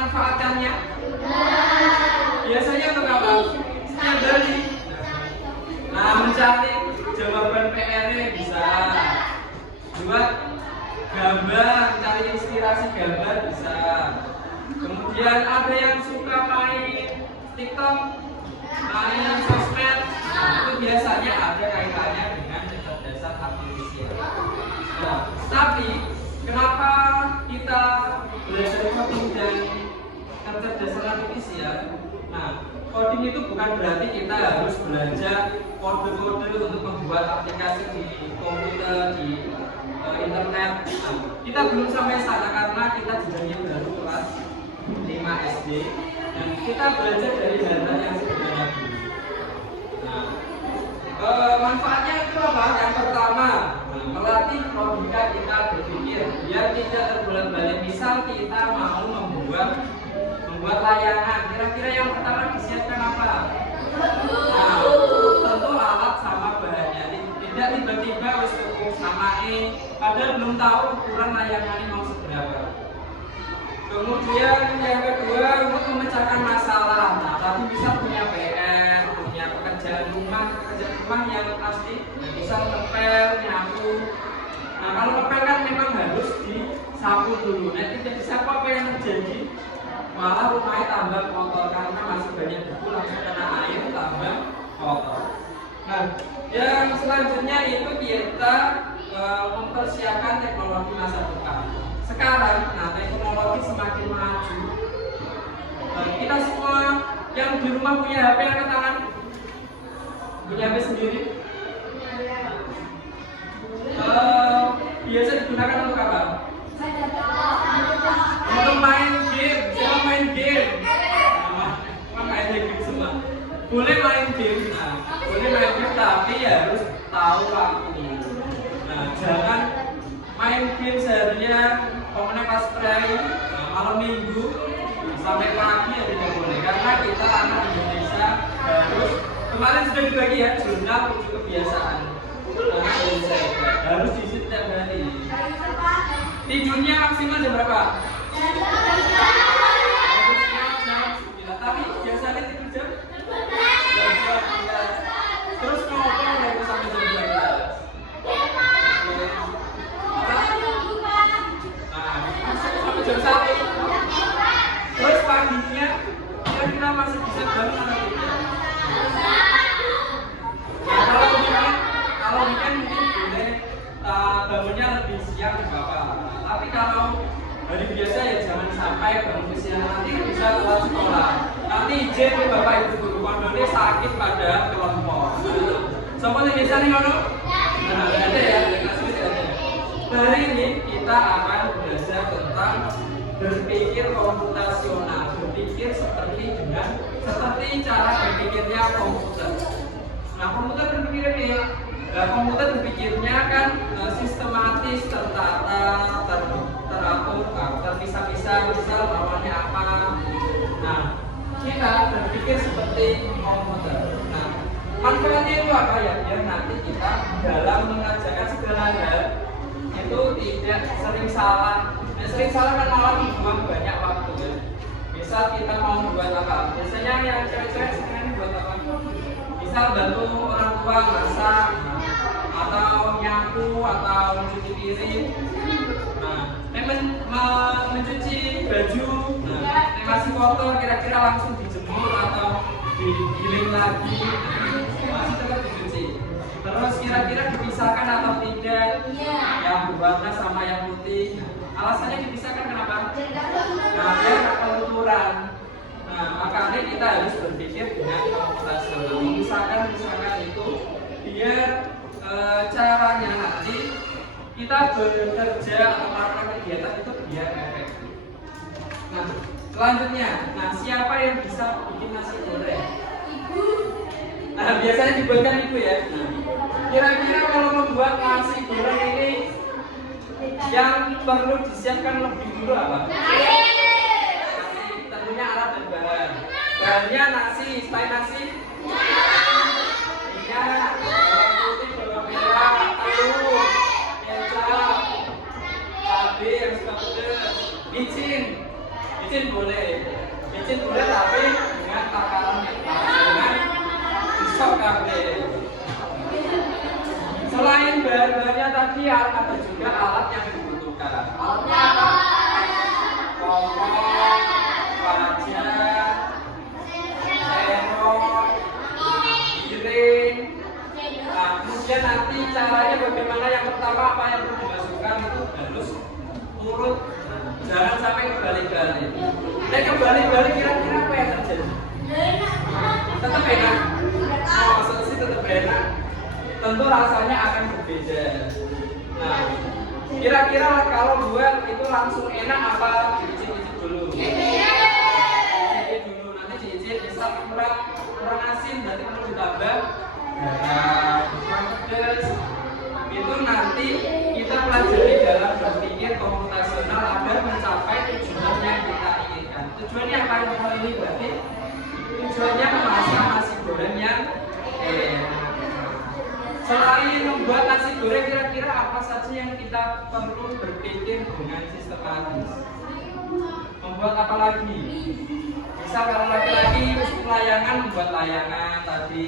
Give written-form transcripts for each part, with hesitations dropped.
memanfaatkannya? Biasanya untuk apa? Setiap hari. Nah, mencari jawaban PR-nya bisa. Buat gambar, mencari inspirasi gambar bisa. Kemudian ada yang suka main TikTok, main sosmed, itu biasanya ada kaitannya dengan kecerdasan artifisial. Nah, tapi kenapa kita belajar coding dan kecerdasan artifisial? Nah, coding itu bukan berarti kita harus belajar kode-kode untuk membuat aplikasi di komputer, di internet. Nah, kita belum sampai sana karena kita jenjangnya baru kelas 5 SD dan kita belajar dari hal-hal yang sederhana dulu. Nah, manfaatnya itu apa? Yang pertama, melatih logika kita berpikir biar tidak terbolak-balik. Misal kita mau membuat layangan, kira-kira yang pertama disiapkan apa? Nah, tentu alat sama bahannya. Tidak tiba-tiba wis tuku samae, padahal belum tahu ukuran layangannya mau seberapa. Kemudian yang kedua, untuk memecahkan masalah. Nah, tapi bisa punya PR, punya pekerjaan rumah yang pasti bisa ngepel, nyapu. Nah, kalau ngepel kan memang harus disapu dulu. Nanti tidak disapu apa yang terjadi? Malah rumahnya tambah kotor karena masih banyak debu, langsung kena air tambah kotor. Nah, yang selanjutnya itu kita mempersiapkan teknologi masa depan. Sekarang, nah teknologi semakin maju. Kita semua yang di rumah punya HP angkat tangan. Punya HP sendiri? Biasa digunakan untuk apa? Untuk main game. Siapa main game? Main game semua. Boleh main game. Nah, boleh main game tapi harus tahu waktu. Nah, jangan main game seharian, pokoknya pas try malam minggu sampai pagi ya tidak boleh karena kita anak Indonesia harus kemarin sudah dibagi ya jurnal 7 kebiasaan anak Indonesia harus diisi setiap hari. Tidurnya maksimal jam berapa? Tapi biasanya tidur jam 12. Terus ngobrol dari sampai jam 12. Sampai jam 1. Terus paginya kira-kira masih bisa bangun atau tidak? Nah, kalau weekend mungkin boleh bangunnya lebih siang Bapak. Tapi kalau hari biasa ya jangan sampai bangun siang, nanti bisa telat sekolah. Nanti izin ke Bapak Ibu guru kondone sakit pada kelompok. Sopo yang bisa nih ngono? Nah, ada ya, hari ini kita akan belajar tentang berpikir komputasional, berpikir seperti cara berpikirnya komputer. Nah, komputer berpikir ini, komputer berpikirnya kan sistematis, tertata, teratur, terpisah-pisah, misal lawannya apa. Nah, kita berpikir seperti komputer. Nah, manfaatnya itu apa ya? Biar nanti kita dalam mengerjakan segala hal itu tidak sering salah. Sering salah kan malah membuang banyak waktu ya. Misal kita mau buat apa? Biasanya yang cewek-cewek sekarang buat apa? Misal bantu orang tua masak, atau nyapu, atau mencuci piring. Nah, mencuci baju, masih kotor kira-kira langsung dijemur atau digiling lagi, masih tetap dicuci. Terus kira-kira dipisahkan atau tidak? Yang berwarna sama yang putih. Alasannya dipisahkan kenapa? Nah, biar tak kelenturan. Nah, makanya kita harus berpikir dengan komputasional. Misalkan itu biar caranya nanti kita bekerja atau melakukan kegiatan itu biar efektif. Nah, selanjutnya, siapa yang bisa bikin nasi goreng? Ibu. Nah, biasanya dibuatkan ibu ya. Nah, kira-kira kalau membuat nasi goreng ini yang perlu disiapkan lebih dulu apa? Nasi, tentunya alat dan bahan. Bahannya nasi, selain nasi? Minyak, bawang putih, bawang merah, telur, kecap, cabai yang suka pedas, micin micin boleh tapi dengan takaran yang pas, dengan disok kabeh. Selain bahan-bahannya tadi ada juga alat yang dibutuhkan. Alatnya apa? Kompor, wajan, sendok, piring. Nah, kemudian nanti caranya bagaimana? Yang pertama apa yang perlu dimasukkan itu harus urut, jangan sampai kebalik-balik. Kebalik-balik kira-kira apa yang terjadi? Tetap enak. Maksudnya sih tetap enak. Tentu rasanya akan berbeda. Nah, kira-kira kalau buat itu langsung enak apa dicicip dulu? Cicip dulu, nanti cicip misal kurang asin berarti perlu ditambah kurang pedas. Itu nanti kita pelajari dalam berpikir komputasional agar mencapai tujuan yang kita inginkan. Tujuannya apa ini berarti? Tujuannya memasak nasi goreng yang selain membuat nasi goreng, kira-kira apa saja yang kita perlu berpikir dengan sistematis? Membuat apa lagi? Bisa kalau laki-laki layangan, membuat layangan tadi.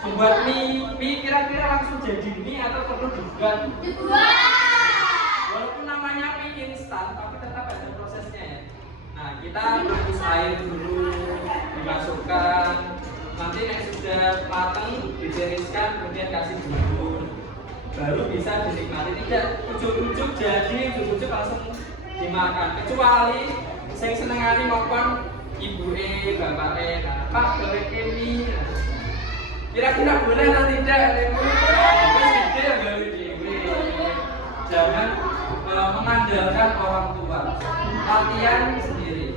Membuat mie kira-kira langsung jadi mie atau perlu dibuat? Walaupun namanya mie instan, tapi tetap ada prosesnya ya. Nah, kita rebus air dulu, dimasukkan. Nanti yang sudah matang ditiriskan, kemudian kasih bumbu, baru bisa dinikmati. Tidak ujuk-ujuk jadi, ujuk-ujuk langsung dimakan. Kecuali saya senengani makan ibu bapak Pak goreng ini. Kira-kira boleh atau tidak? Jangan mengandalkan orang tua. Latihan sendiri.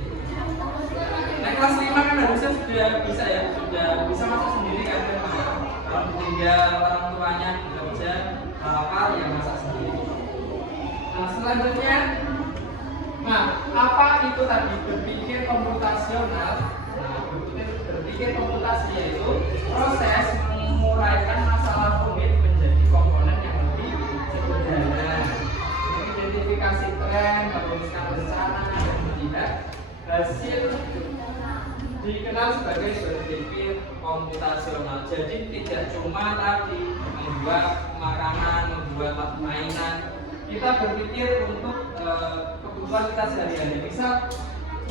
Nah, kelas 5 kan harusnya sudah bisa ya, sudah bisa masak sendiri kan? Kalau tinggal orang tuanya bekerja, apa yang masak sendiri. Nah, selanjutnya, apa itu tadi berpikir komputasional? Nah, berpikir komputasi yaitu proses menguraikan masalah rumit menjadi komponen yang lebih sederhana, mengidentifikasi tren, merumuskan rencana, dan melihat hasil dikenal sebagai berpikir komputasional. Jadi tidak cuma tadi membuat makanan, membuat mainan. Kita berpikir untuk kebutuhan kita sehari-hari. Misal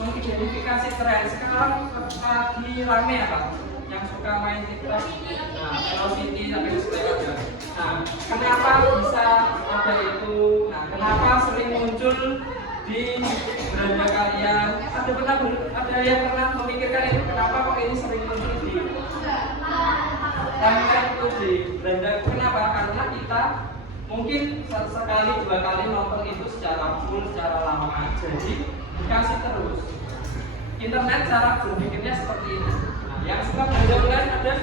mengidentifikasi tren. Sekarang lagi rame apa? Yang suka main TikTok. Nah, velocity sampai sepeda. Nah, kenapa bisa ada itu? Nah, kenapa sering muncul di beranda kalian? Ada yang pernah memikirkan itu? Kenapa kok ini sering muncul di tangan itu di beranda? Kenapa? Karena kita mungkin sekali dua kali nonton itu secara full, secara lama. Jadi dikasih terus. Internet cara berpikirnya seperti ini. Nah, yang suka belanja online ada.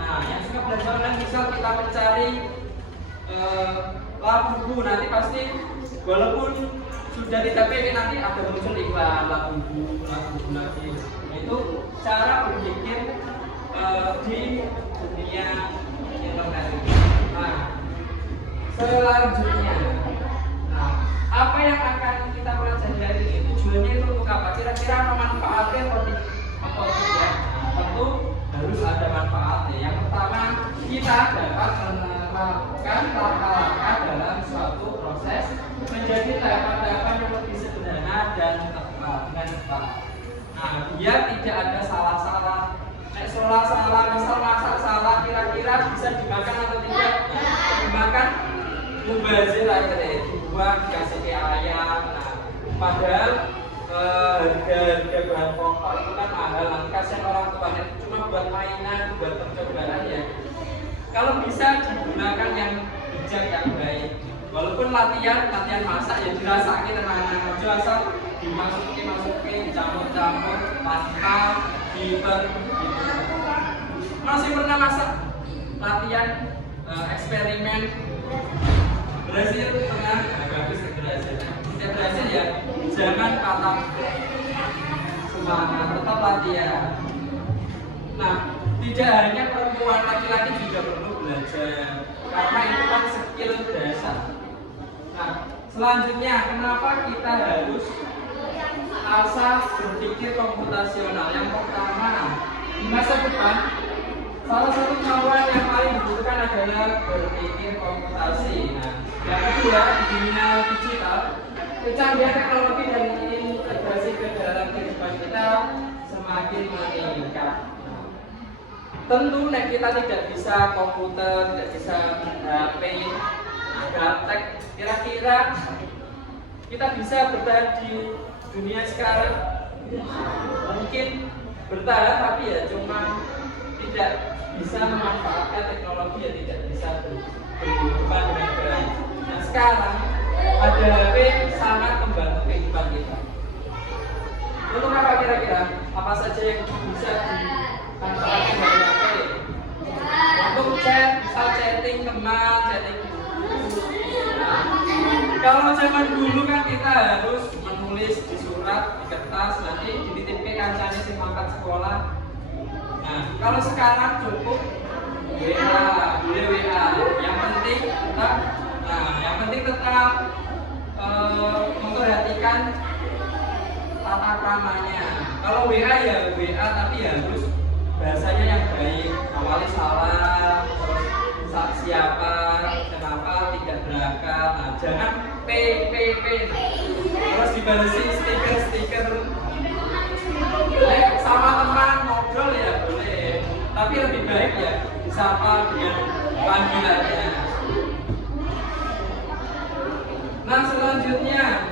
Nah, yang suka belanja online misal kita mencari labu nanti pasti walaupun sudah ditapin nanti ada muncul iklan lagu lagi. Itu cara berpikir di dunia internet. Nah, selanjutnya, apa yang akan kita pelajari hari ini? Tujuannya itu untuk apa? Kira-kira manfaatnya atau tidak? Tentu harus ada manfaatnya. Yang pertama, kita dapat melakukan langkah-langkah dalam suatu proses menjadi tahapan-tahapan yang lebih sederhana dan tepat dengan tepat. Nah, biar tidak ada salah-salah. Nek salah, misal masak salah, kira-kira bisa dimakan atau tidak? Dimakan, mubazir aja deh, dibuang, dikasih ke ayam. Nah, padahal harga bahan pokok itu kan mahal. Nanti kasihan orang tuanya cuma buat mainan, buat percobaan ya. Kalau bisa digunakan yang bijak, yang baik. Walaupun latihan masak ya dirasakan teman-teman. Ojo asal dimasukin, campur-campur, tanpa diper. Masih pernah masak? Latihan, eksperimen, berhasil pernah? Bagus berhasil. Tidak berhasil ya, jangan patah semangat, tetap latihan. Nah, tidak hanya perempuan, laki-laki juga perlu belajar karena itu kan skill dasar. Nah, selanjutnya kenapa kita harus asal berpikir komputasional. Yang pertama, di masa depan salah satu kemampuan yang paling dibutuhkan adalah berpikir komputasi. Nah, yang kedua, di dunia digital, kecanggihan teknologi dan integrasi ke dalam kehidupan kita semakin meningkat. Tentu kita tidak bisa komputer, tidak bisa HP, gaptek. Kira-kira kita bisa bertahan di dunia sekarang? Mungkin bertahan, tapi ya cuma tidak bisa memanfaatkan teknologi, ya tidak bisa berkehidupan dengan baik. Nah sekarang ada HP sangat membantu kehidupan kita. Untuk apa kira-kira? Apa saja yang bisa dimanfaatkan dari HP? Untuk chat, misal chatting teman, chatting guru. Nah, kalau zaman dulu kan kita harus menulis di surat, di kertas, nanti dititipkan kancane sing mangkat sekolah. Nah, kalau sekarang cukup WA. Yang penting tetap memperhatikan tata kramanya. Kalau WA ya WA, tapi harus bahasanya yang baik. Awali salam, terus siapa, kenapa, tidak berakal. Nah, jangan P. Terus dibalesi stiker. Sama teman ngobrol ya boleh, tapi lebih baik ya disapa dengan panggilannya. Nah selanjutnya,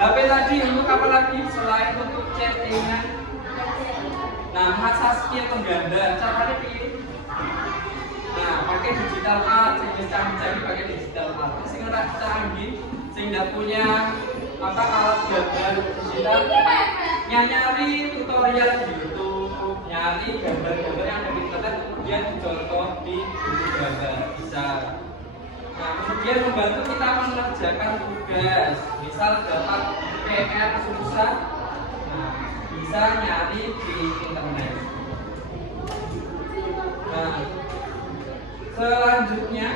HP tadi untuk apa lagi selain untuk chattingan? Nah masa skill menggambar, caranya pilih. Nah pakai digital art, sing canggih pakai digital art. Sing ora canggih, sing nggak punya alat gambar digital, nyari tutorial di YouTube, nyari gambar-gambar yang ada di internet, kemudian dicontoh di gambar bisa. Nah kemudian membantu kita mengerjakan tugas, misal dapat PR susah, nah bisa nyari di internet. Nah selanjutnya,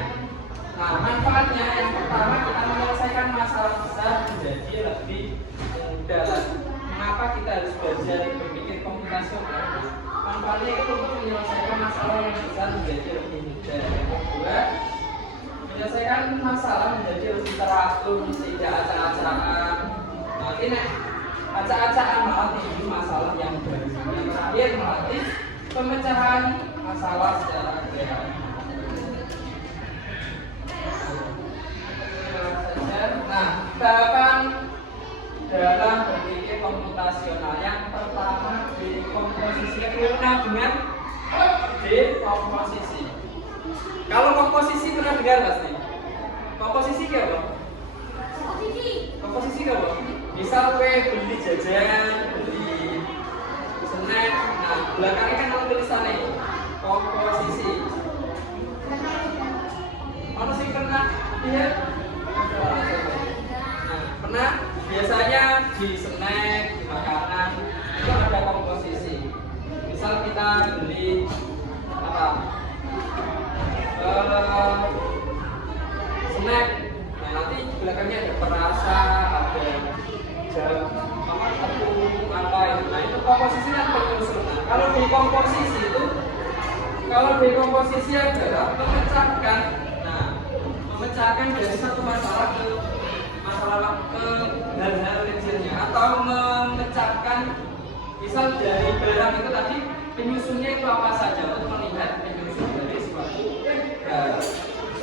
manfaatnya yang pertama kita menyelesaikan masalah besar menjadi lebih mudah. Mengapa kita harus belajar berpikir komputasional? Manfaatnya itu untuk menyelesaikan masalah yang besar menjadi lebih mudah. Yang kedua, menyelesaikan masalah menjadi lebih teratur, tidak acak-acakan. Nanti acak-acakan malah timbul masalah yang baru. Yang terakhir melatih pemecahan masalah secara kreatif. Nah, tahapan dalam berpikir komputasional yang pertama dekomposisi. Dengan dekomposisi. Kalau komposisi pernah dengar pasti. Komposisi apa? Komposisi apa? Misal kue beli jajan, beli snack. Nah, belakangnya kan ada tulisannya komposisi. Mana sih pernah lihat? Nah, pernah biasanya di snack, di makanan itu ada komposisi. Misal kita beli apa? Snack. Nah, nanti belakangnya ada perasa, ada jam, tepung, apa itu. Nah, itu komposisi kan penyusun. Nah, kalau dekomposisi adalah memecahkan dari satu masalah ke hal-hal kecilnya, atau memecahkan misal dari barang itu tadi penyusunnya itu apa saja untuk melihat penyusun dari suatu barang.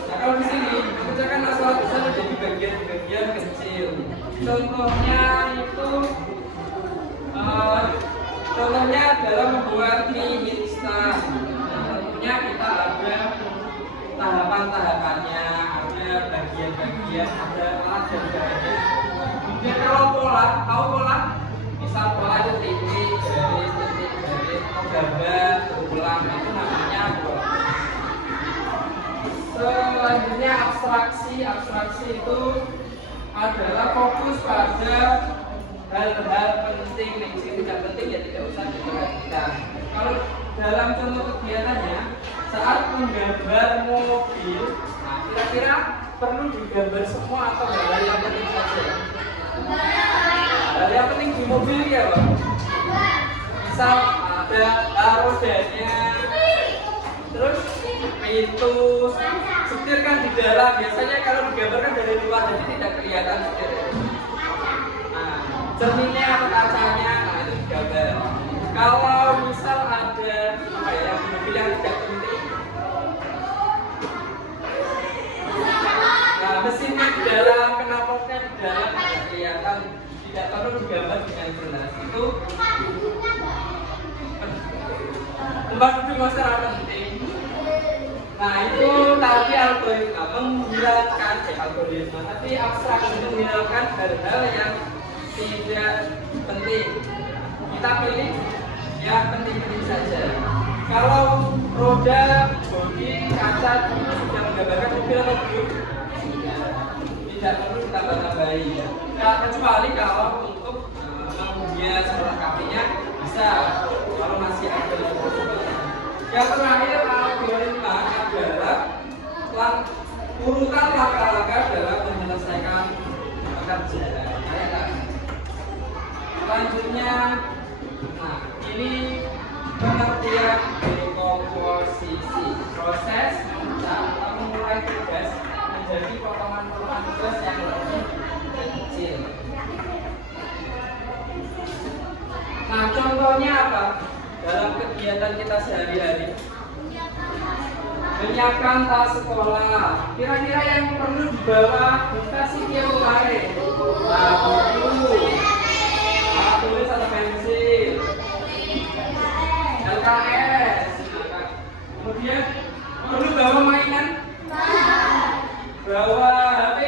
Nah kalau di sini memecahkan masalah besar menjadi bagian-bagian kecil. Contohnya adalah membuat mie instan. Nah, tentunya kita ada tahapan-tahapannya, ada bagian-bagian, ada alat dan sebagainya. Kemudian kalau tahu pola, misal pola itu titik, garis, atau gambar, berulang, itu namanya pola. Selanjutnya abstraksi itu adalah fokus pada hal-hal penting. Yang tidak penting ya tidak usah diperhatikan. Kalau dalam contoh kegiatannya saat menggambar mobil, nah kira-kira perlu digambar semua atau hal yang penting saja? Ada yang penting di mobil ya, Pak. Misal ada rodanya, terus pintu, setir kan di dalam. Biasanya kalau digambarkan dari luar jadi tidak kelihatan setir. Nah, cerminnya atau kacanya, nah itu digambar. Kalau misal ada apa ya, mobil yang tidak penting, nah mesinnya di dalam, knalpotnya di dalam tidak kelihatan, tidak perlu digambar dengan jelas. Itu tempat duduk masyarakat penting. Nah itu tadi algoritma menghilangkan algoritma, tapi abstrak itu menghilangkan hal-hal yang tidak penting. Kita pilih yang penting-penting saja. Kalau roda, bodi, kaca itu sudah menggambarkan mobil atau truk, tidak perlu ditambah-tambahi. Nah, kecuali kalau untuk menghias melengkapinya bisa, kalau masih ada. Yang terakhir algoritma adalah urutan langkah-langkah dalam menyelesaikan pekerjaan. Selanjutnya, nah ini pengertian dekomposisi, proses cara memulai tugas menjadi potongan-potongan tugas yang lebih kecil. Nah contohnya apa? Dalam kegiatan kita sehari-hari, menyiapkan tas sekolah. Kira-kira yang perlu dibawa kita sih kemarin. Nah, buku, tulis atau pensil, LKS. Kemudian perlu bawa mainan, bawa HP.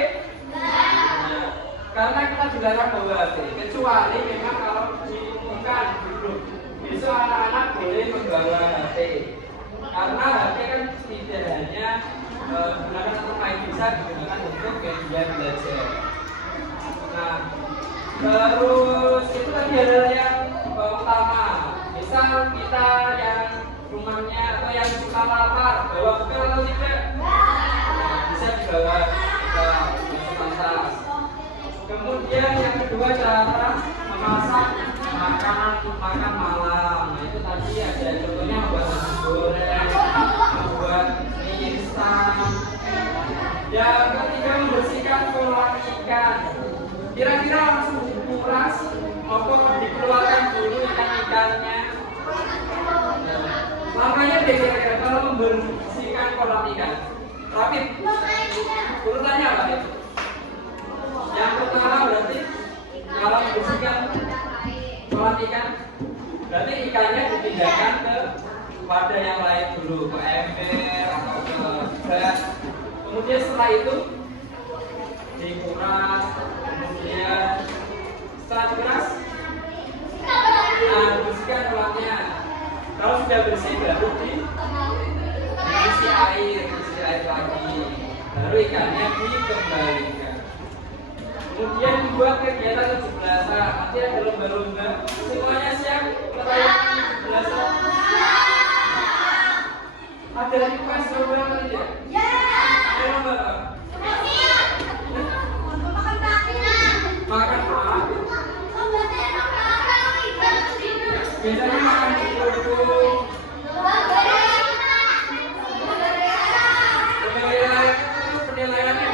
Karena kita dilarang bawa HP, kecuali memang kalau diumumkan di grup. Besok anak-anak boleh membawa HP, karena HP kan tidak hanya digunakan untuk main, bisa digunakan untuk media belajar. Nah, terus itu tadi adalah yang utama. Misal kita yang rumahnya atau yang suka lapar, bawa bekal atau tidak? Nah, bisa dibawa ke tas. Kemudian yang kedua cara memasak makanan untuk makan malam. Nah itu tadi ada contohnya membuat nasi goreng, membuat mie instan. Yang ketiga membersihkan kolam ikan. Kira-kira langsung dikuras maupun dikeluarkan dulu ikan-ikannya. Langkahnya kira-kira kalau membersihkan kolam ikan. Tapi urutannya apa ya? Yang pertama berarti kalau membersihkan kolam ikan, berarti ikannya dipindahkan ke wadah yang lain dulu, ke ember atau ke bak. Kemudian setelah itu dikuras, kemudian setelah dikuras, bersihkan kolamnya. Kalau sudah bersih baru diisi air lagi, baru ikannya dikembalikan. Kemudian dibuat kegiatan 17-an, nanti ada lomba-lomba. Semuanya siap merayakan 17-an? Ada request lomba atau tidak? Ada lomba apa? Makan apa? Biasanya makan itu penilaiannya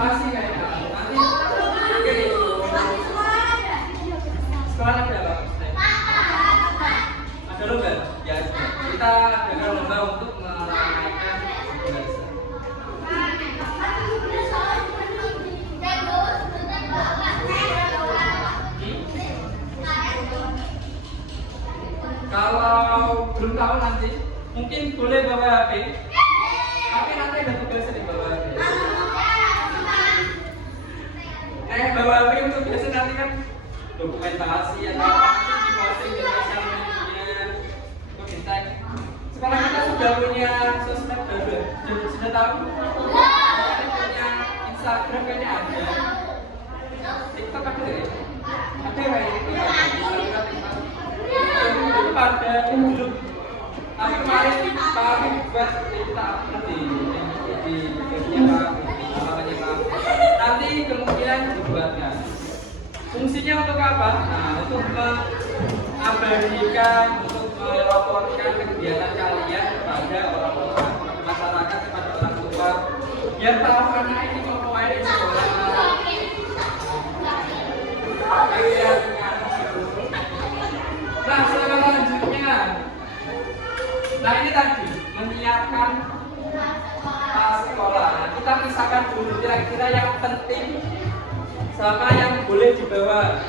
pasti kayak nanti sekolah ada apa? Ada lomba? Ya kita ada lomba untuk menaikkan bahasa. Kalau belum tahu nanti mungkin boleh bawa HP, tapi nanti ada tugasnya di bawa HP. Bawa HP untuk biasa nanti kan dokumentasi atau apa di posting di sosial media untuk di tag. Sekarang kita sudah punya sosmed baru, sudah tahu? Kita punya Instagram kayaknya ada, TikTok ada ya? Ada kayak itu pada belum. Tapi kemarin buat kita nanti di nanti kemungkinan dibuatnya. Fungsinya untuk apa? Nah, untuk mengabadikan, untuk melaporkan kegiatan kalian kepada orang tua, masyarakat, kepada orang tua, biar tahu anak ini mau main di sekolah. Nah, selanjutnya, nah ini tadi menyiapkan sekolah. Nah, kita pisahkan dulu kira-kira yang penting sama yang boleh dibawa.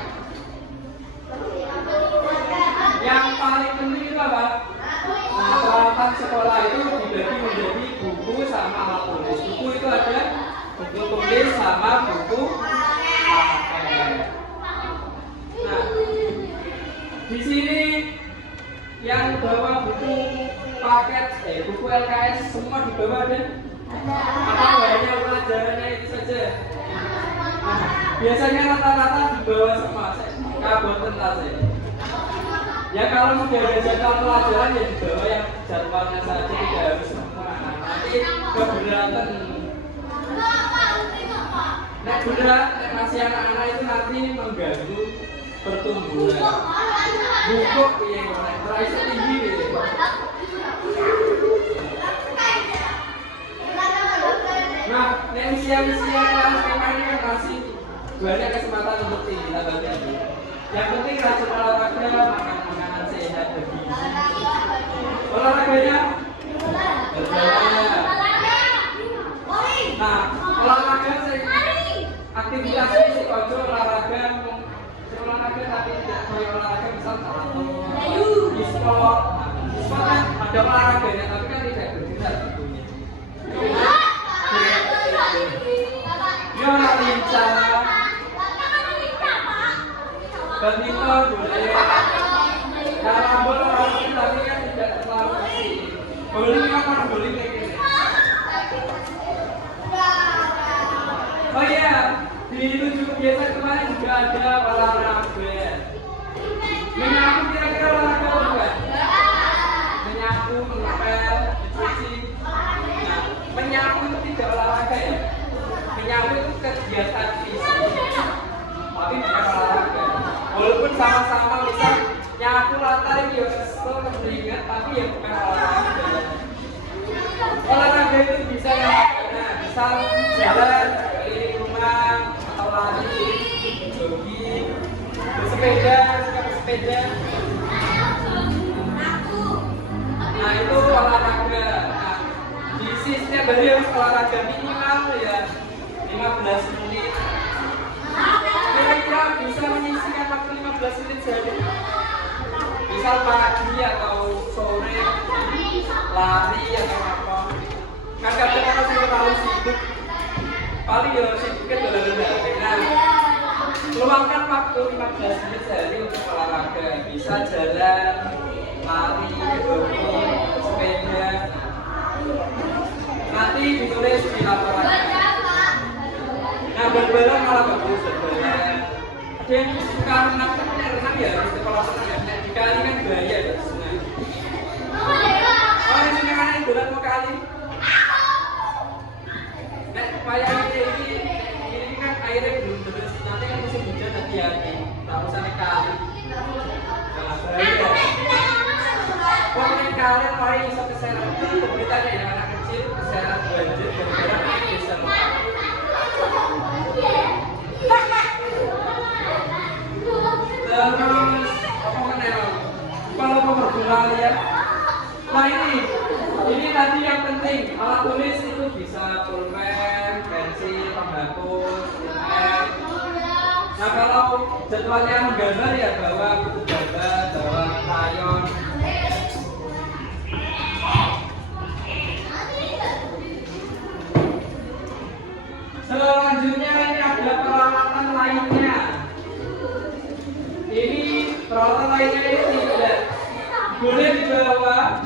Yang paling penting itu apa? Nah, peralatan sekolah itu dibagi menjadi buku sama alat tulis. Buku itu ada buku tulis sama buku paket. Nah, di sini yang bawa buku paket, buku LKS semua dibawa ada? Atau hanya pelajarannya itu saja? Nah, biasanya rata-rata dibawa semua, kaboten saja. Ya kalau sudah ada jadwal pelajaran ya dibawa yang jadwalnya saja, tidak harus semua. Nanti keberatan. Nah, beneran masih anak-anak itu nanti mengganggu pertumbuhan. Buku yang price tinggi. Nah, usia-usia kelas 5 ini kan masih banyak kesempatan untuk tinggi tambah tinggi. Yang penting rajin olahraga, makan makanan sehat bergizi. Olahraganya berjalan. Nah, olahraga aktivitas fisik ojo olahraga tapi tidak boleh olahraga misal di sport. Sport kan ada olahraganya tapi kan tidak bergerak tentunya. Dia orang lincah. Badminton boleh. Karambol tapi kan tidak terlalu asik. Bowling kan bowling kayak gini. Oh iya, di tujuh biasa kemarin juga ada olahraga. Menyapu kira-kira olahraga bukan? Menyapu, ngepel, cuci. Nah, menyapu itu tidak olahraga ya. Menyapu itu kegiatan fisik, tapi bukan olahraga. Walaupun sama-sama misal nyapu latar ya kesel keringat, tapi ya bukan olahraga. Olahraga itu bisa misal jalan keliling rumah atau lari, jogging, bersepeda, bersepeda. Nah itu olahraga. Nah, di setiap hari harus olahraga minimal ya 15 menit. Kira-kira bisa menyisihkan waktu 15 menit sehari. Misal pagi atau sore lari atau apa. Kan kadang orang sudah terlalu sibuk. Paling ya sibuknya jalan-jalan. Nah, luangkan waktu 15 menit sehari untuk olahraga. Bisa jalan, lari, jogging, sepeda. Nanti ditulis di laporan. Nah, berbalon malah bagus berbalon. Ada yang suka renang, tapi renang ya di sekolah renang. Di kali kan bahaya ya sungai. Orang yang suka renang bulan mau kali. Nah, supaya ini kan airnya belum terus. Nanti kan musim hujan hati-hati. Tak usah kali. Nah, bahaya. Pokoknya kalian mari bisa keseret itu beritanya yang anak kecil keseret banjir gara-gara bisa lupa. Terus apa menel? Kalau pemerbulan ya. Nah ini tadi yang penting alat tulis itu bisa pulpen, pensil, penghapus, pen. Nah kalau jadwalnya menggambar ya bawa buku gambar, bawa crayon. Selanjutnya ini ada peralatan lainnya. Ini peralatan lainnya ini tidak boleh dibawa.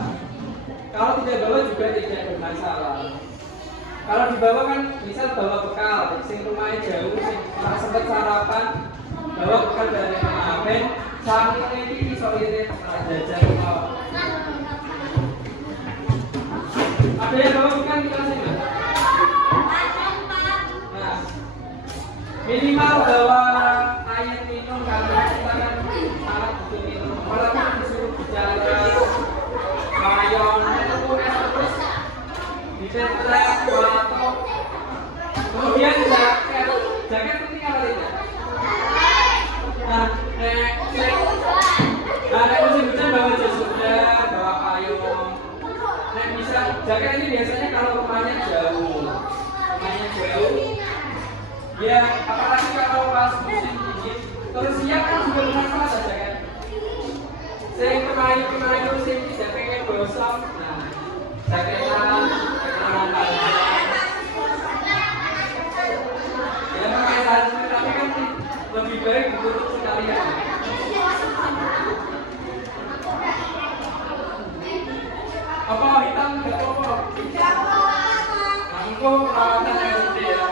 Kalau tidak bawa juga tidak bermasalah. Kalau dibawa kan misal bawa bekal, sing rumahnya jauh, sing sempat sarapan, bawa bekal dari HP sampai ini irit jajan kok. Ada yang bawa bukan di kelas ini? Nah, minimal bawa air minum karena kita kan sangat butuh minum. Kalau kita disuruh bicara mayon itu terus dicetrek atau kemudian jaket penting apa tidak? Nah, musim hujan bawa jas hujan, bawa payung. Bisa jaket ini biasanya kalau rumahnya jauh, ya apalagi kalau pas musim dingin, terus siang kan juga masalah jaket. Saya kemarin musim tidak pengen gosong, nah jaketan, ya pakai sarung tapi kan lebih baik ditutup sekalian. Apa hitam nggak apa-apa? Aku perawatan yang gede ya.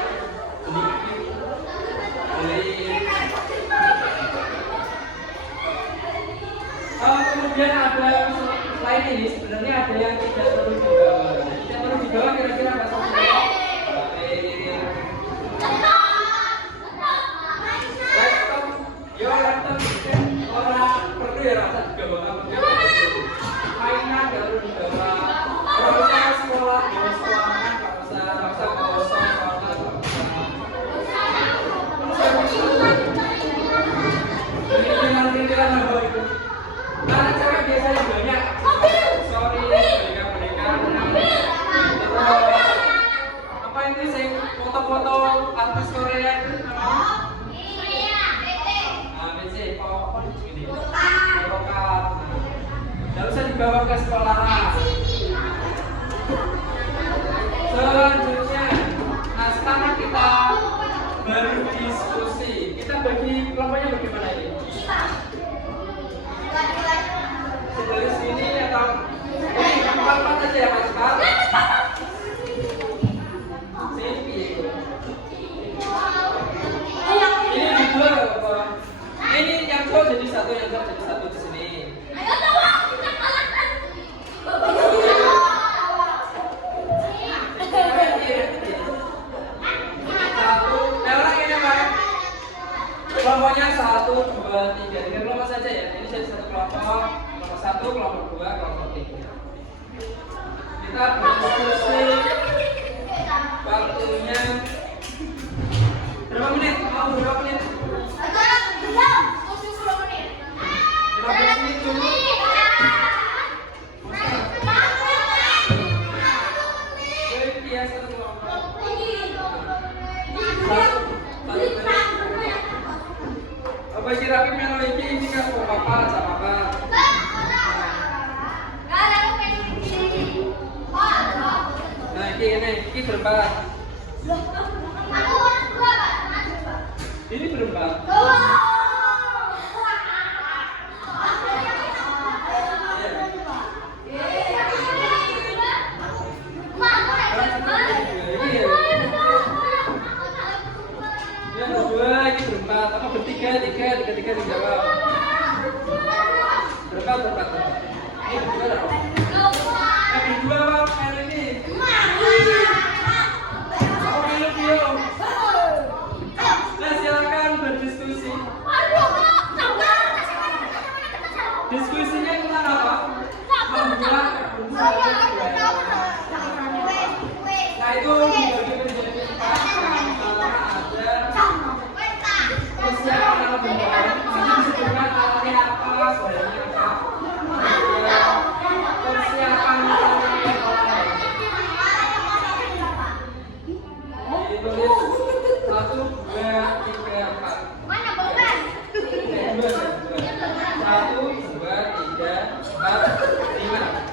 Kemudian ada selain ini sebenarnya ada yang tidak perlu dibawa. Tidak perlu dibawa kira-kira apa saja? Laptop, yo laptop orang perlu ya rasa juga bawa. Mainan nggak perlu dibawa. Kalau saya sekolah bawa selaman nggak usah bawa selaman. Ini nanti-nantian apa itu? Karena cewek biasanya banyak. Sorry, boneka-boneka. Apa ini sih foto-foto artis Korea itu namanya? BC, apa ini? Lokal. Nggak usah dibawa ke sekolah. Selanjutnya, nah sekarang kita berdiskusi. Kita bagi kelompoknya bagaimana ini? Dari sini atau ini empat aja ya Mas Pak? Sini ini dua apa? Ini yang cowok jadi satu, yang cowok jadi satu di sini. Satu, orang ini Pak. Kelompoknya 1, 2, 3. 3 kelompok saja ya. Ini jadi satu kelompok. Kelompok 1, kelompok 2, kelompok 3. Kita berdiskusi. Waktunya berapa menit? Mau berapa menit? 15 menit dulu. Biasa kelompok. Apa kira melo ini kan apa sama apa? Nah, ini berempat. Ini berempat. Yang kedua ini berempat. Apa bertiga? Tiga dijawab. Berempat. Ini berdua apa? Yang berdua apa? Ini. Apa video? Nah, silakan berdiskusi. Diskusinya tentang apa? Membuat. Nah, itu dibagi menjadi 4. Persiapan alat bentuk ini disebutkan alatnya apa, sebenarnya apa. Persiapan alatnya apa. Ditulis 1, 2, 3, 4. Mana bobas? 1, 2, 3, 4, 5.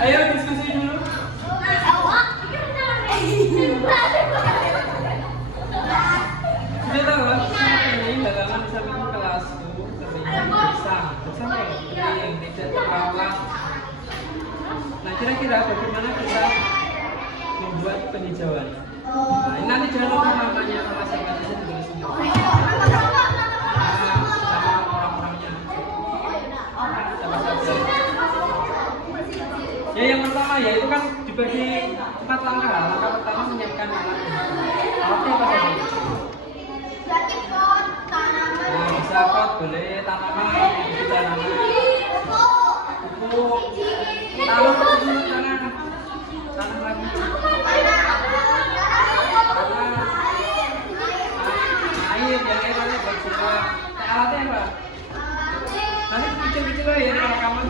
Ayo diskusi dulu. Sudah tahu kan? Ini halaman samping kelasku terlihat bersama. Bersama ya? tidak terawat. Nah, kira-kira bagaimana kita membuat penghijauan? Nah, ini nanti jangan lupa namanya sama saya tulis semua. Nama orang-orangnya. Ya, yang pertama ya itu kan dibagi 4 langkah. Langkah pertama menyiapkan alatnya. Alatnya apa saja? Nah, bisa pot, boleh tanaman, bisa tanaman, pupuk, tanam dulu tanam lagi, air, yang air nanti buat siram. Alatnya apa? Nanti kecil-kecil lah ya kalau kamu.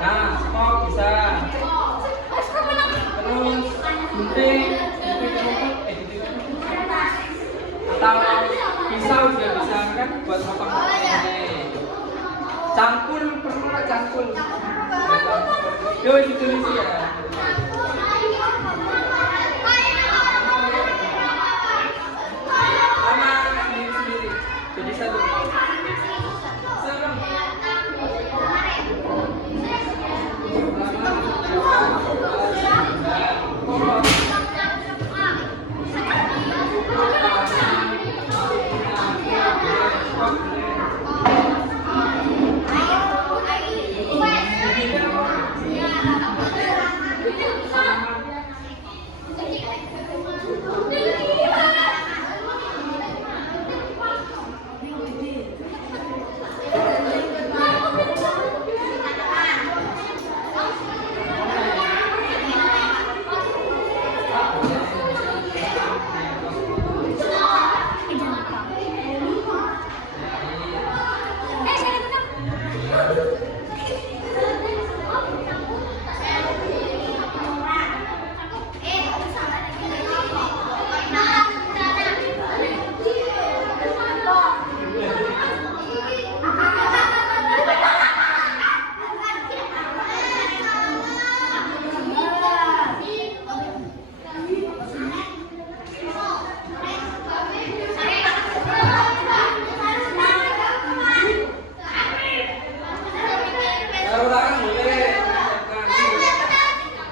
Nah, stok bisa. Terus gunting rumput, atau pisau juga bisa kan buat potong-potong ini. Cangkul, perlu nggak cangkul? Yo, itu ya. Sama sendiri-sendiri. Jadi satu.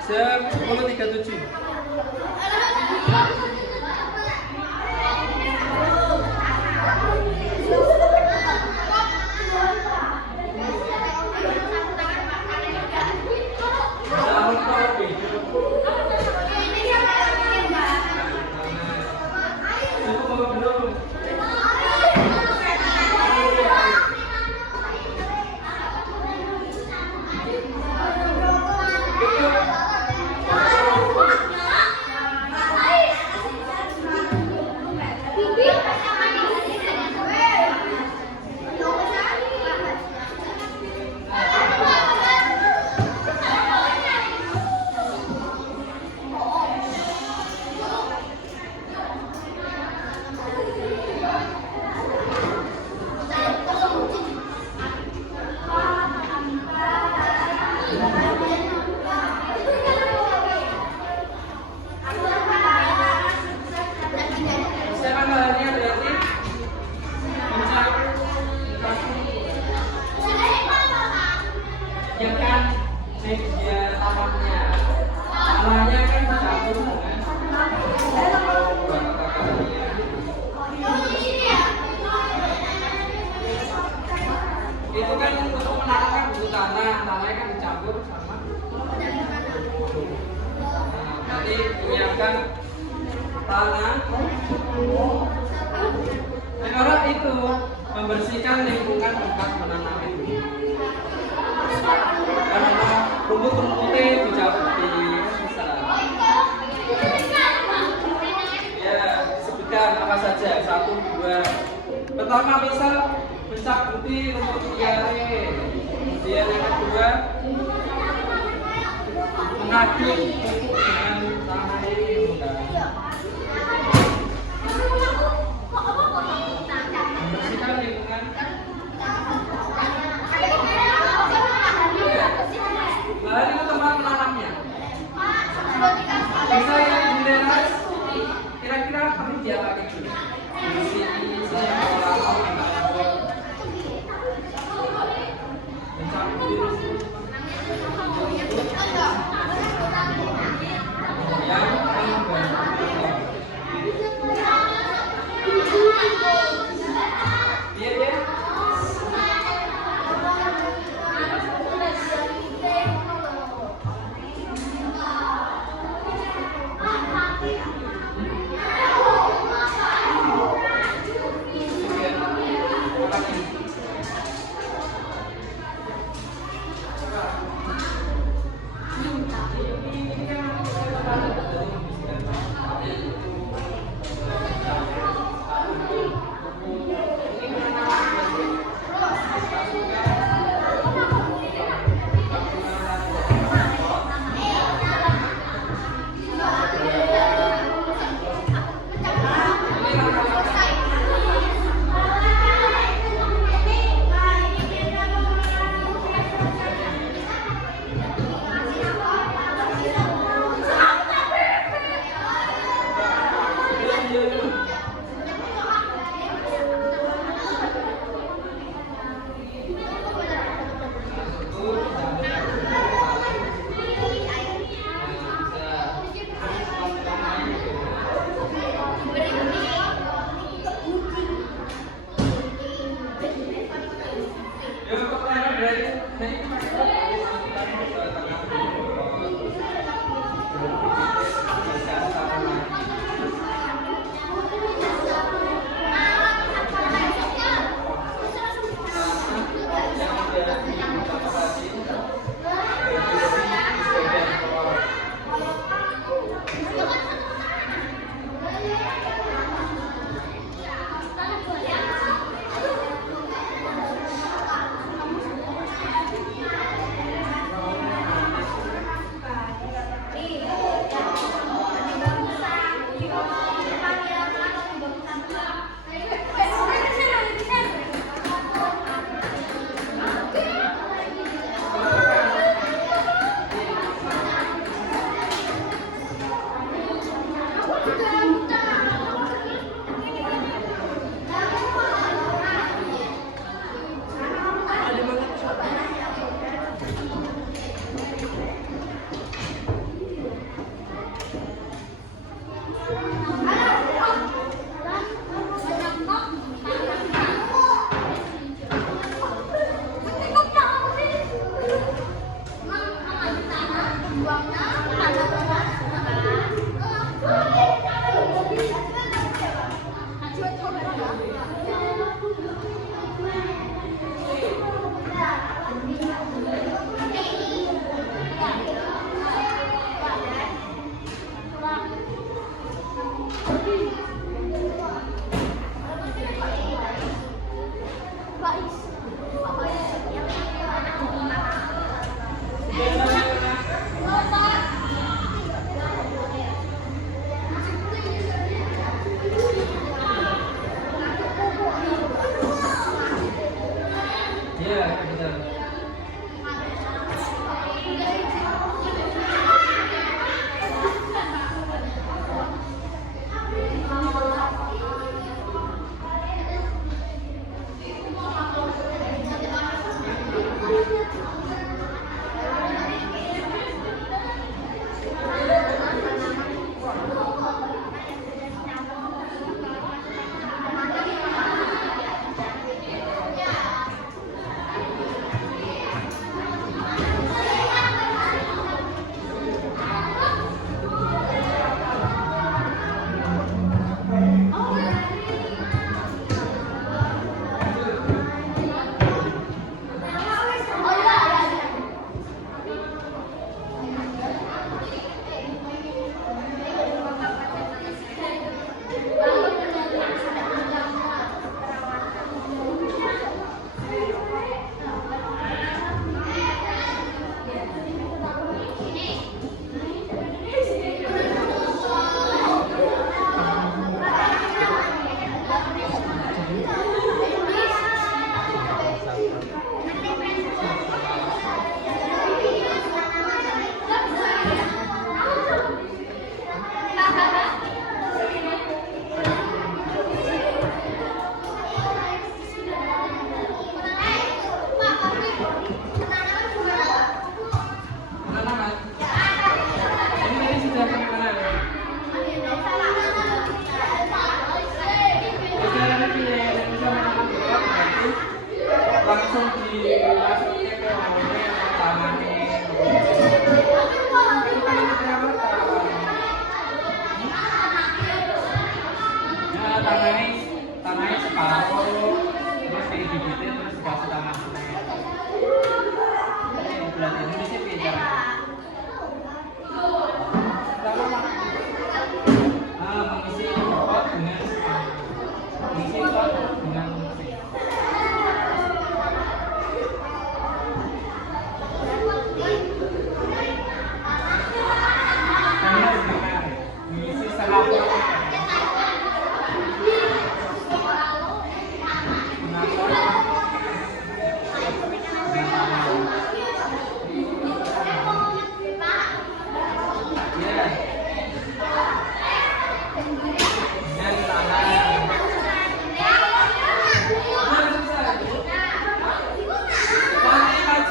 Jam 10.37. Itu kan untuk menanamkan bulu tanah, tanahnya kan dicampur sama. Nanti menyiapkan tanah. Sekarang itu membersihkan lingkungan tempat menanam itu. Karena rumput-rumputnya dicabut bisa. Ya, sebutkan apa saja, 1, 2. Pertama bisa mencabuti rumput liare. Kemudian yang kedua mengaduk pupuk dengan tangan ini. Membersihkan lingkungan. Lalu itu tempat menanamnya. Bisa yang bendera. Kira-kira perlu diapakan dulu? Di sini saya Iya, benar.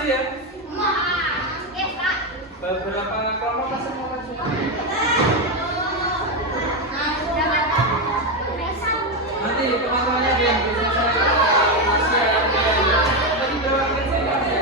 ya? Beberapa kelompok masuk mau maju. Nanti teman-temannya ada yang bisa saya masih ada tadi doakan saya ya.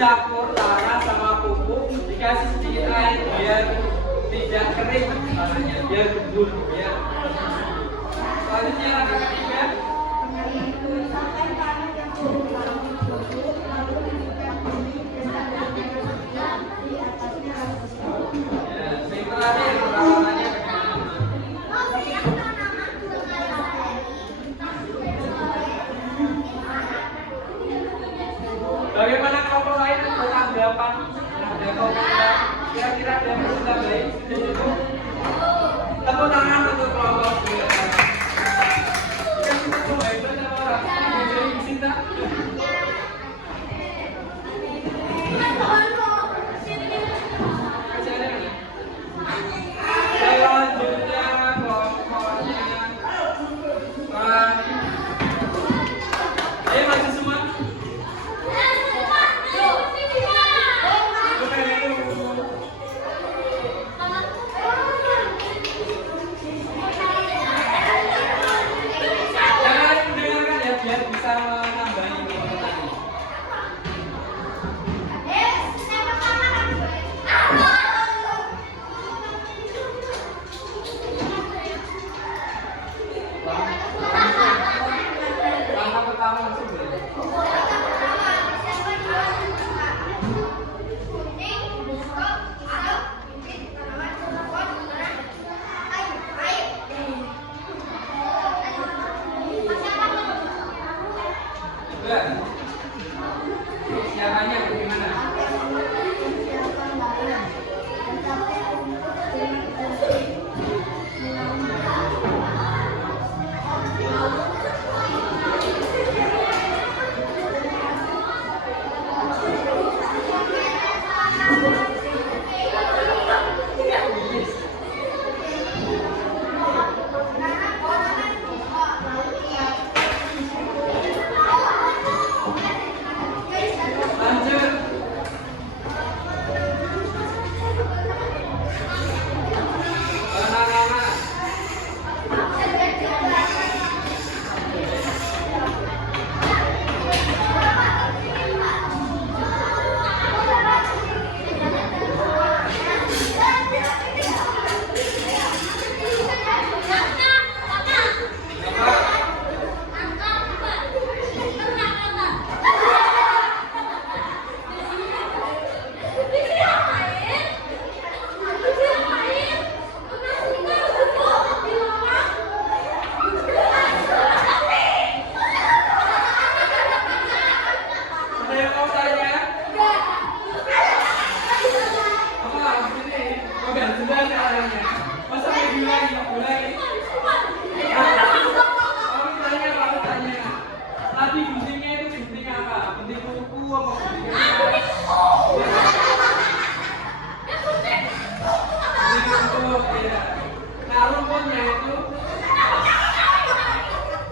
dicampur tanah sama pupuk, dikasih sedikit air biar tidak kering tanahnya, biar gembur, biar. Selanjutnya langkah ketiga. Yang terakhir perawatannya bagaimana kelompok lain untuk tanggapan kira-kira ada yang bisa baik tepuk tangan untuk kelompok selanjutnya kelompoknya ayo maju semua. Siapanya bagaimana?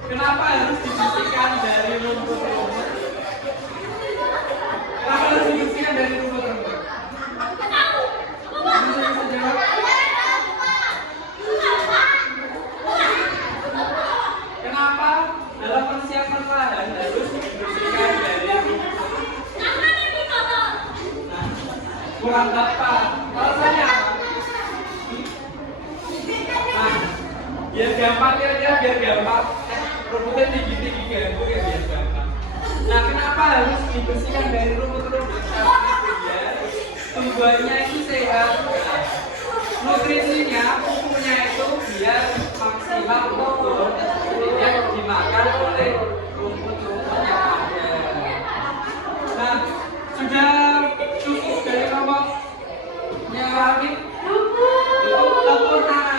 Kenapa harus dibersihkan dari rumput-rumput? Kenapa harus dibersihkan dari rumput-rumput? Bisa jawab? Kenapa dalam persiapan lahan harus dibersihkan dari rumput? Nah, kurang tepat. Alasannya apa? Nah, biar gampang ya, biar gampang. Rumputnya tinggi-tinggi ganggu ya biar gampang. Nah, kenapa harus dibersihkan dari rumput-rumput? Karena biar tumbuhannya itu sehat. Nutrisinya, pupuknya itu biar maksimal untuk tidak dimakan oleh rumput-rumput yang ada. Nah, sudah cukup dari kelompoknya Wahid? Tepuk tangan.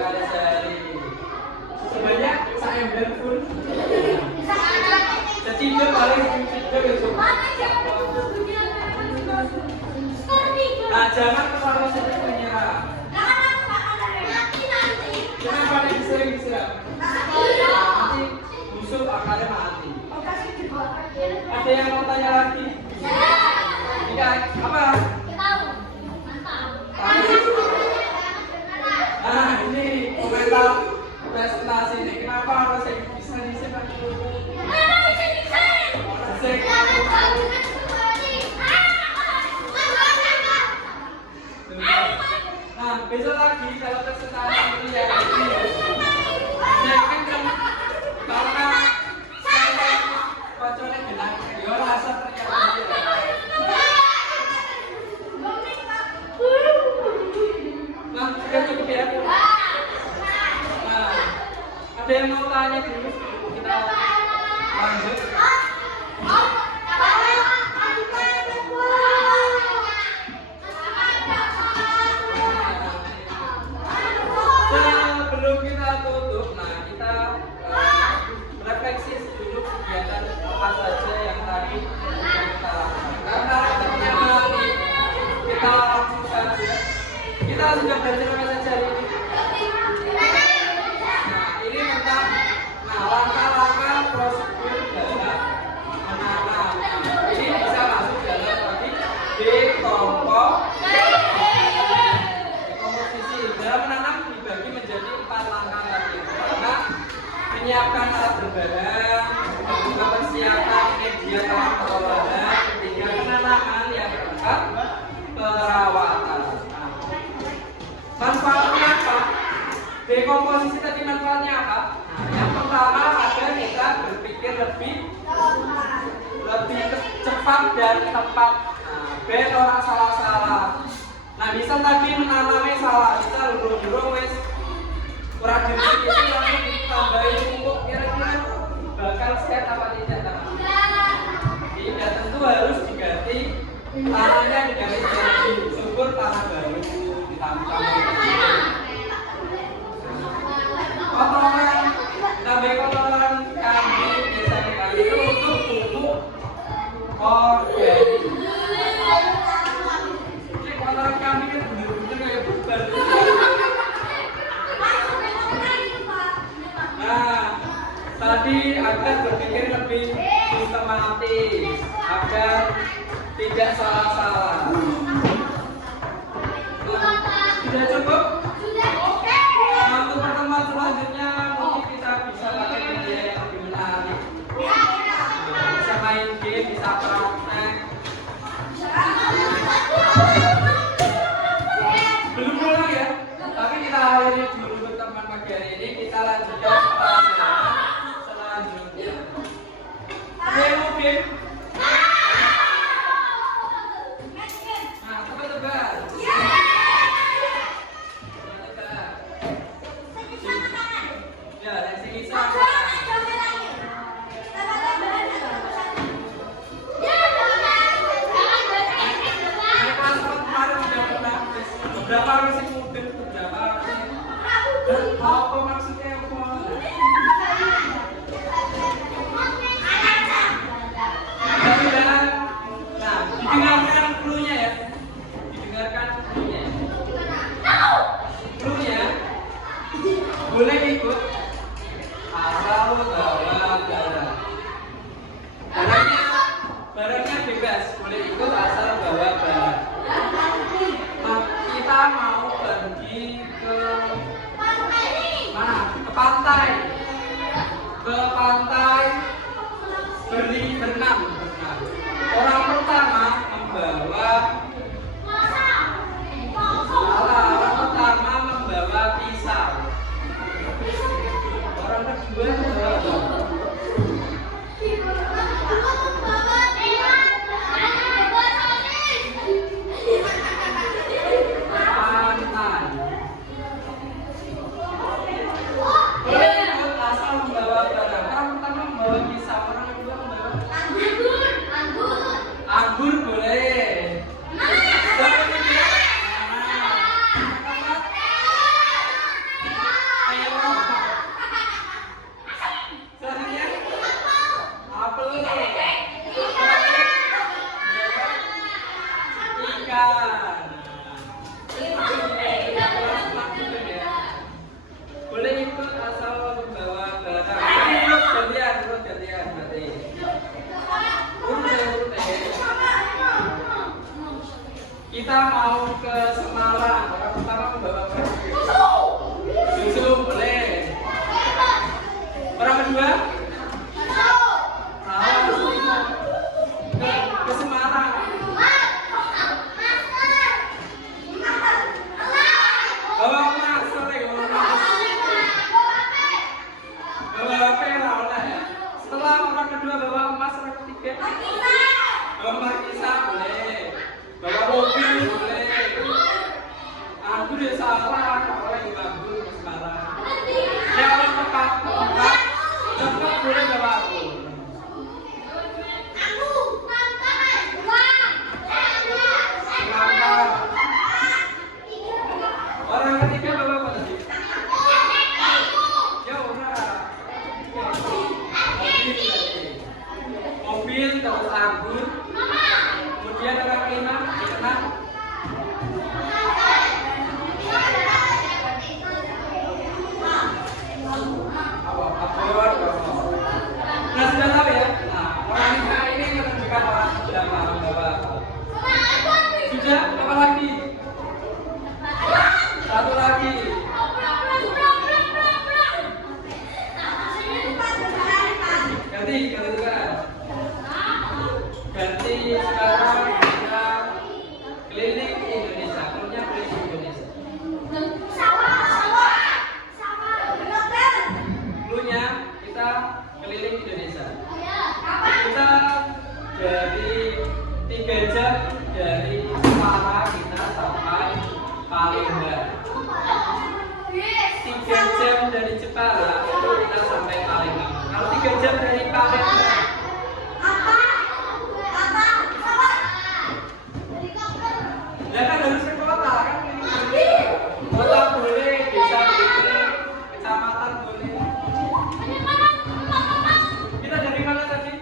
kali sehari. Sebanyak seember pun. Seciduk paling seciduk itu. Nah, jangan terlalu sering menyerah. Cuma paling sering diserang. Nanti busuk akalnya mati. Ada yang mau tanya lagi? Tidak, apa? Nah, ini komentar presentasi ini. Kenapa harus bisa disimpan? Nah, besok lagi kalau presentasi ini ya saya kan karena saya pacarnya bilang ya rasa ternyata nah, sudah cukup ya. Nah, ada yang mau tanya dulu? Kita lanjut. Sebelum kita tutup, nah kita refleksi dulu kegiatan apa saja yang tadi kita lakukan. Karena ternyata kita langsung saja. Kita sudah belajar apa saja hari ini. Nah, ini tentang langkah-langkah prosedur dalam menanam. Ini bisa masuk dalam tadi dekomposisi. Dalam menanam dibagi menjadi 4 langkah tadi. Pertama, menyiapkan alat berbahan, kedua persiapan media tanam pengolahan, ketiga penanaman, yang keempat perawatan. Manfaatnya apa? Dekomposisi tadi manfaatnya apa? Nah, yang pertama ada kita berpikir lebih cepat dan tepat. Nah, ben orang salah-salah. Nah, bisa tadi menanamnya salah, bisa lurus-lurus wes kurang dikit langsung ditambahin pupuk kira-kira bakal sehat apa tidak tanah? Tidak, tentu harus diganti tanahnya, diganti jadi subur, tanah baru ditambah kotoran, tambah kotoran kambing biasanya itu untuk pupuk organik. Ini kotoran kambing kan bener-bener kayak beban. Nah, tadi agar berpikir lebih sistematis, agar tidak salah-salah. Sudah cukup? Nah, untuk pertemuan selanjutnya mungkin kita bisa pakai media yang lebih menarik. Bisa main game, bisa praktek. Belum pulang ya? Tapi kita akhiri dulu pertemuan pagi hari ini. Kita lanjutkan selanjutnya. Oke, mungkin. Nah, tebak-tebak. Ya, dari sini sama. Berapa masih mungkin berapa? Apa maksudnya apa? Nah, didengarkan clue-nya ya. Didengarkan clue-nya. Clue-nya boleh ikut asal bawa barang. Barangnya bebas, boleh ikut asal bawa barang. Nah, kita mau pergi ke mana? Ke pantai. Ke pantai berenang. Orang pertama membawa pisau. Orang kedua membawa asal membawa barang. Orang pertama kita mau ke Semarang. Orang pertama membawa susu boleh. Orang kedua? Ke Semarang. Bawa emas, boleh bawa emas. Bawa HP oleh. Setelah orang kedua bawa emas, orang ketiga bawa markisa boleh. Bawa mobil boleh. Aku dia salah kalau yang bagus ke Semarang. Ya orang tempat boleh bawa aku. Orang ketiga bawa apa tadi? Ya udah. Mobil terus anggur. Kemudian orang kelima dikenal. Nah sudah tahu ya. Nah orang ini menunjukkan orang sudah paham bahwa sudah apa lagi? Satu lagi. Ganti sekarang. Ganti sekarang kita keliling Indonesia. Keluarnya keliling Indonesia. Keluarnya kita keliling Indonesia. Kita dari 3 jam dari Jepara kita sampai Palembang. 3 jam dari Jepara itu kita sampai Palembang. Kalau 3 jam dari Palembang ya kan harus ke kota kan ini. Kota boleh, desa boleh, kecamatan boleh. Kita dari mana tadi?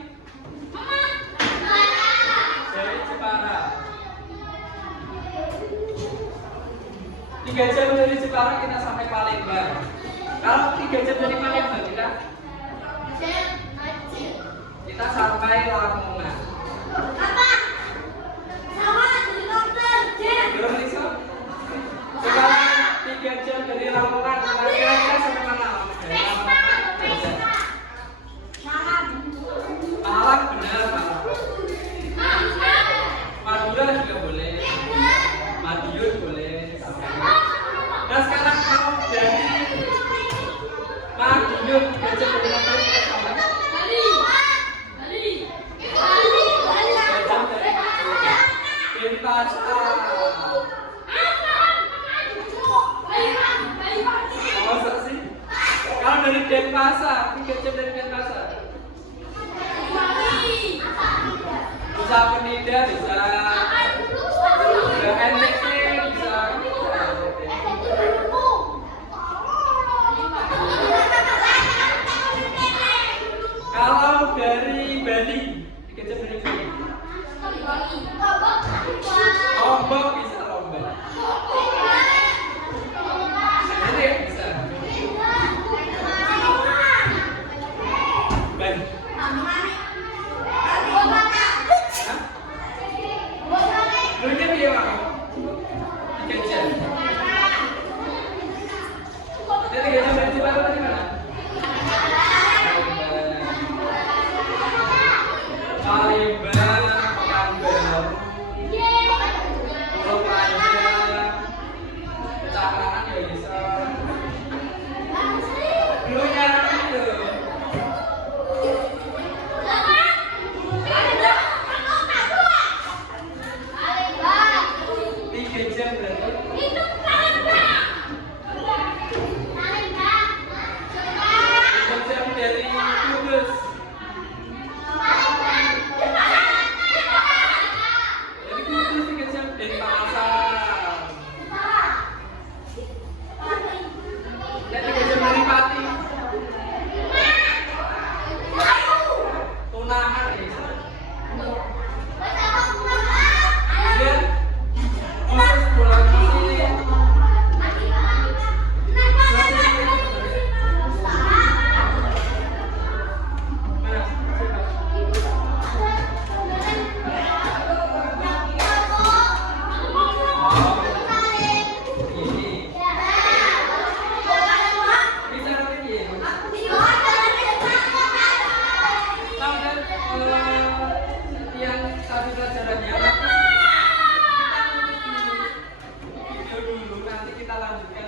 Dari Jepara. 3 jam dari Jepara kita sampai Palembang. Kalau 3 jam dari Palembang kita sampai Lamongan. Belum bisa? Sekarang 3 jam dari Lamongan. Kira-kira sampai mana? Malang benar, Malang. Madura juga boleh. Madiun boleh. Nah sekarang kalau dari Madiun 3 jam dari Madiun kita sampai kita lanjutkan